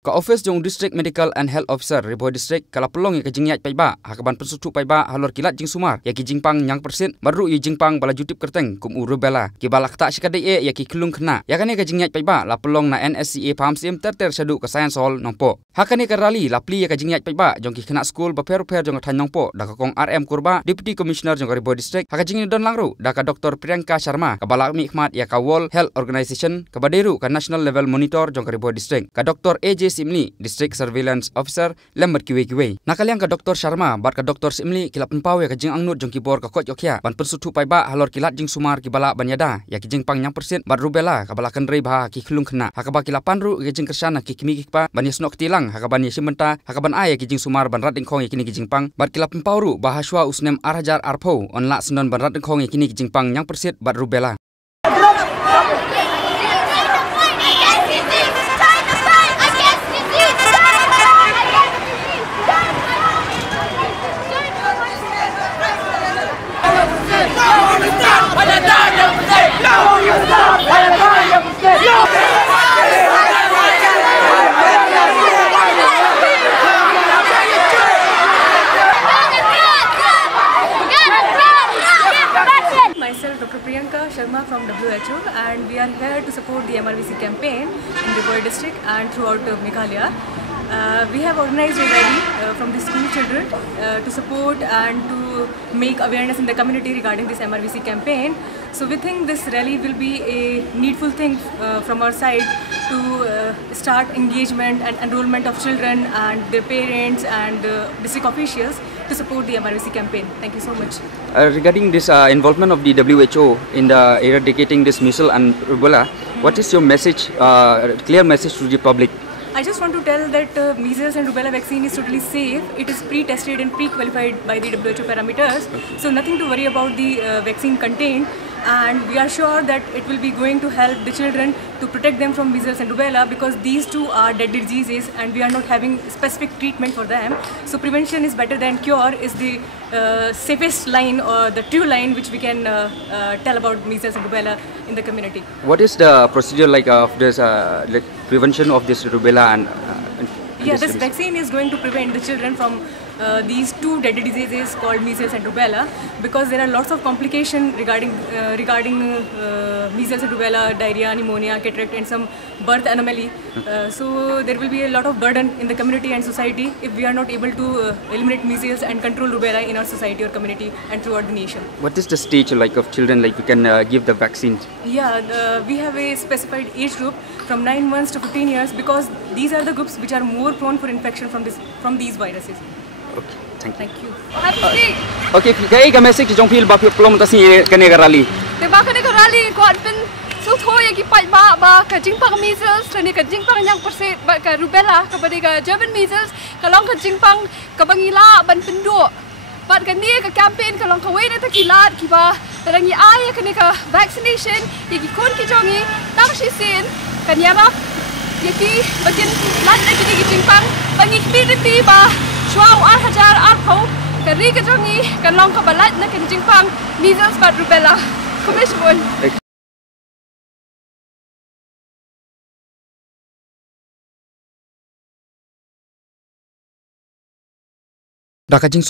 Ka ophis jong District Medical and Health Officer Bhoi District kala pelong ya ke jingiaid paidbah hakaban pensutu paidbah halor kilat jing sumar ya ki jingpang yang persen baru ya jingpang bala jutip kerteng kum rubella ki balak tak sikadai ya ki kelung kena ya kane ka jingiaid paidbah la pelong na NSCA paham sim terter syadu ka science hall nongpo hakane ka rally la pli ya ka jingiaid paidbah jong ki kena school ba per jong than nongpo da ka kong RM kurba Deputy Commissioner jong Bhoi District haka jingin don langru da ka Dr Priyanka Sharma ka balak mi khmat ya ka World Health Organization ka baderu ka National Level Monitor jong Bhoi District ka Dr AJ Simli District Surveillance Officer lembat kiwe. Nakaliang ka Dr Sharma bat ka Dr Simli kilap empaw ya ka jing angnut jong kibor ka kot yokya ban pensutu paidbah halor kilat jing sumar ki bala banyada ya ki jing pang yang persen bat rubella ka bala kendrei bah ki khulung khna hakaba kilapan ru ki jing kersana ki kimi ki pa ban yesnok tilang hakaban yesimenta hakaban ay ki jing sumar ban rat dingkhong ya kini ki jing pang bat kilap empaw ru bahaswa usnem arhajar arpho on la senon ban rat dingkhong ya kini ki jing pang yang persen bat rubella. Myself, Dr. Priyanka Sharma from WHO, and we are here to support the MRVC campaign in the Bhoi district and throughout Meghalaya. We have organized a rally from the school children to support and to make awareness in the community regarding this MRVC campaign. So we think this rally will be a needful thing from our side to start engagement and enrollment of children and their parents and district officials to support the MRVC campaign. Thank you so much. Regarding this involvement of the WHO in the eradicating this measles and rubella, what is your message, clear message to the public? I just want to tell that measles and rubella vaccine is totally safe. It is pre-tested and pre-qualified by the WHO parameters. So nothing to worry about the vaccine content. And we are sure that it will be going to help the children to protect them from measles and rubella, because these two are deadly diseases and we are not having specific treatment for them. So prevention is better than cure is the safest line or the true line which we can tell about measles and rubella in the community. What is the procedure like of this like prevention of this rubella and this vaccine is going to prevent the children from these two deadly diseases called measles and rubella, because there are lots of complications regarding measles and rubella, diarrhea, pneumonia, cataract and some birth anomaly. So there will be a lot of burden in the community and society if we are not able to eliminate measles and control rubella in our society or community and throughout the nation. What is the stage like of children like we can give the vaccines? Yeah, we have a specified age group from 9 months to 15 years because these are the groups which are more prone for infection from these viruses. Okay, thank you. Thank you. Happy okay, kaya ka message jong pil ba plom ta si kane rally. Te ba kane rally ko pen so thoy ki paidbah ba ka jingpang measles ni ka jingpang yang perse ba ka rubella ka badi ka German measles ka long ka jingpang ka bangila ban pendo bat ka ni ka campaign ka long ka we na ta kilat ki ba tarangi ay ka ni ka vaccination ki kon ki jongi tang shi sin kan yama yaki bakin lat na ki jingpang bangi ki ba Shwau arhajar arpho kari ka jongi kan long ka balat na kan jingpang measles bat rubella commission. Dah ka jing